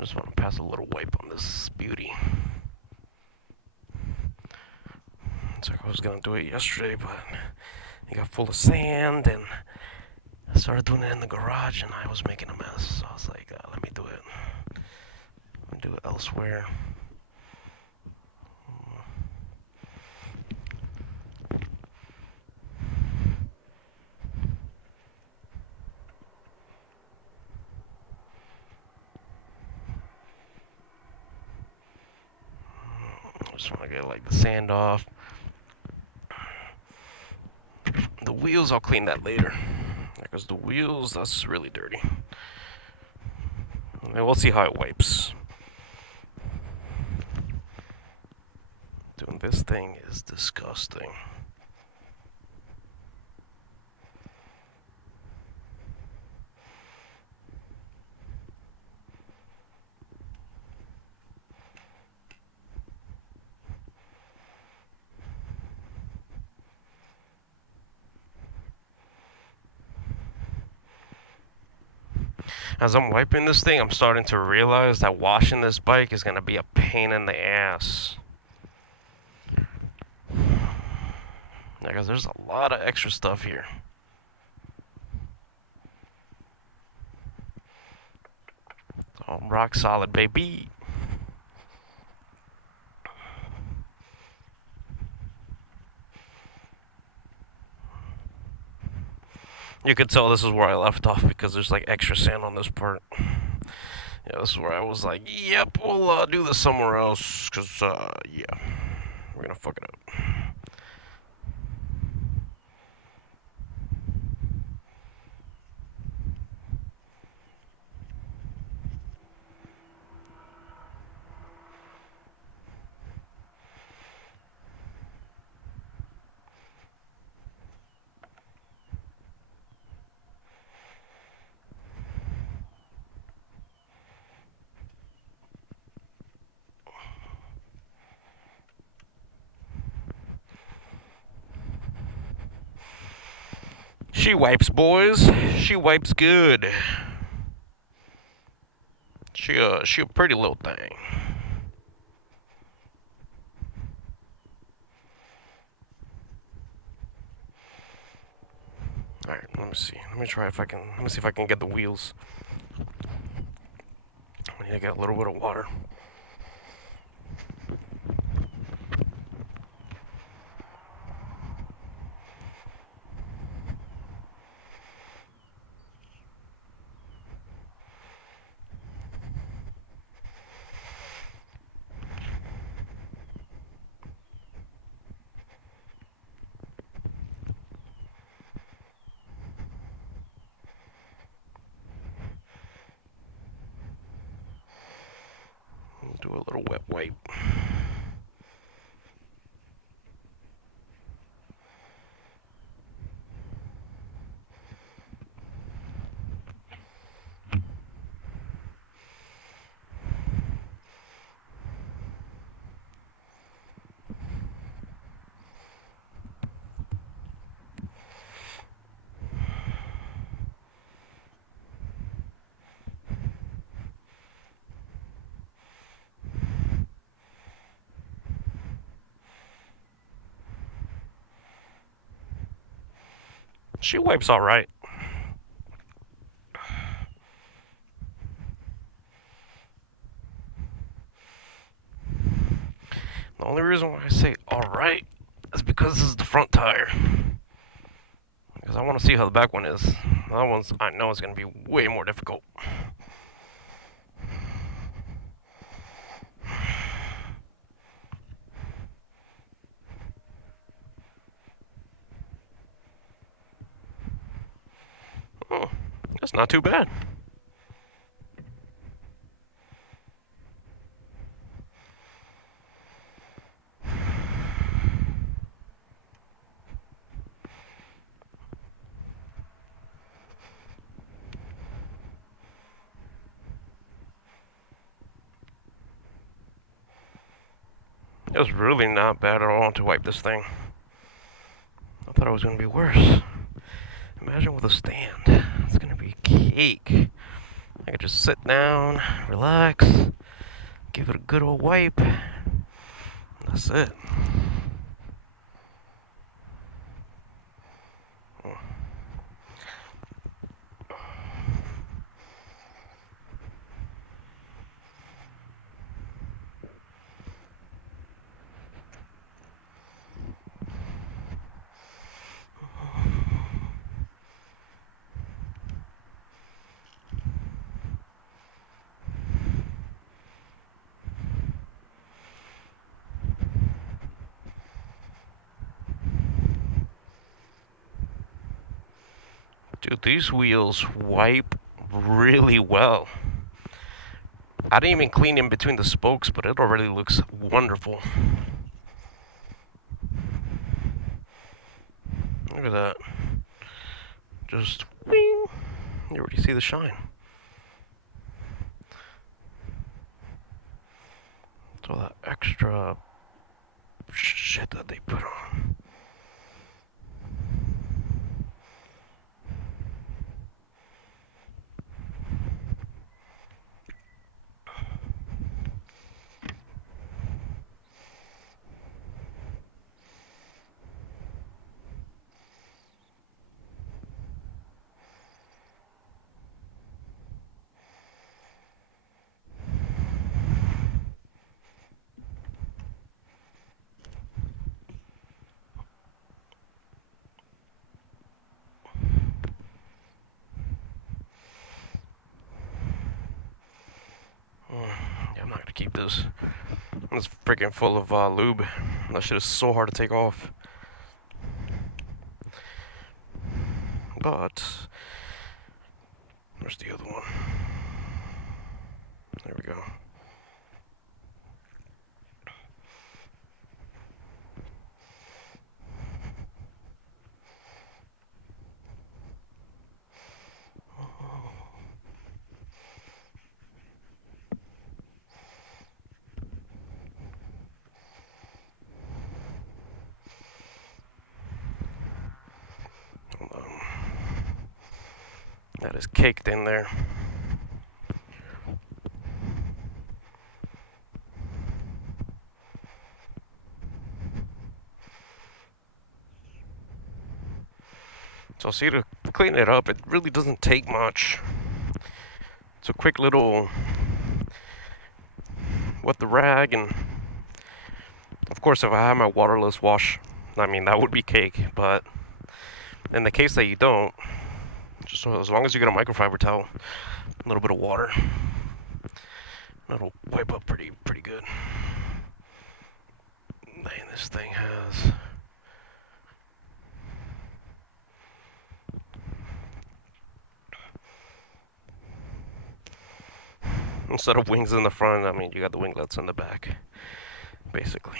I just want to pass a little wipe on this beauty. It's like I was gonna do it yesterday, but it got full of sand, and I started doing it in the garage, and I was making a mess. So I was like, let me do it. Let me do it elsewhere. I just want to get like the sand off. The wheels, I'll clean that later. Because the wheels, that's really dirty. And we'll see how it wipes. Doing this thing is disgusting. As I'm wiping this thing, I'm starting to realize that washing this bike is going to be a pain in the ass. Because there's a lot of extra stuff here. It's all rock solid, baby. You could tell this is where I left off because there's like extra sand on this part. Yeah, this is where I was like, yep, we'll do this somewhere else, because, yeah, we're gonna fuck it up. She wipes, boys. She wipes good. She a pretty little thing. All right, let me see. Let me try if I can. Let me see if I can get the wheels. I need to get a little bit of water. Do a little wet wipe. She wipes all right. The only reason why I say all right is because this is the front tire. Because I want to see how the back one is. The other one's, I know, is going to be way more difficult. Oh, that's not too bad. It was really not bad at all to wipe this thing. I thought it was going to be worse. Imagine with a stand. It's going to be cake. I could just sit down, relax, give it a good old wipe. That's it. Dude, these wheels wipe really well. I didn't even clean in between the spokes, but it already looks wonderful. Look at that. Just wing. You already see the shine. It's all that extra shit that they put on. Yeah, I'm not gonna keep this. It's freaking full of lube. That shit is so hard to take off. But where's the other one? There we go. That is caked in there. So see, to clean it up, it really doesn't take much. It's a quick little wet the rag, and of course if I have my waterless wash, I mean that would be cake, but in the case that you don't, just as long as you get a microfiber towel, a little bit of water, that'll wipe up pretty good. Man, this thing has instead of wings in the front, I mean you got the winglets in the back, basically.